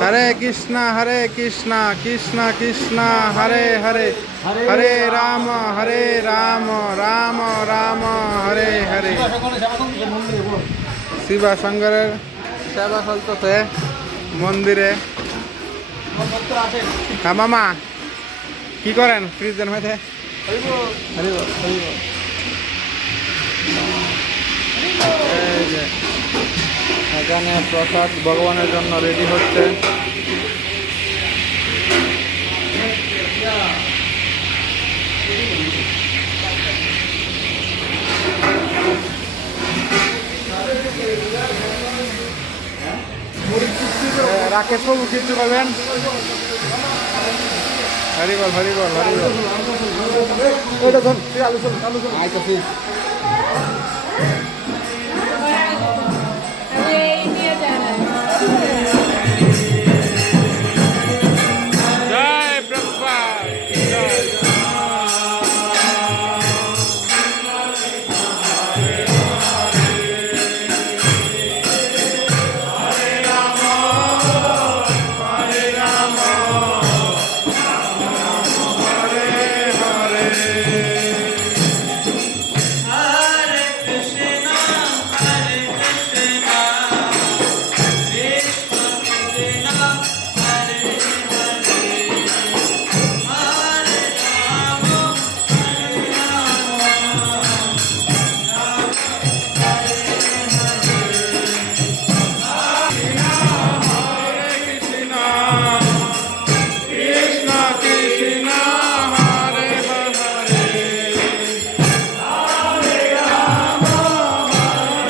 हरे कृष्णा कृष्णा कृष्णा हरे हरे हरे राम राम राम हरे हरे শিবা শঙ্করের সেবা চলতেছে মন্দিরে। হ্যাঁ মামা কি করেন ফ্রিজের মধ্যে? এই যে এখানে প্রসাদ ভগবানের জন্য রেডি হচ্ছে। রাকেশ বাবু কিছু পাবেন? হরিবল হরিবল হরিবল।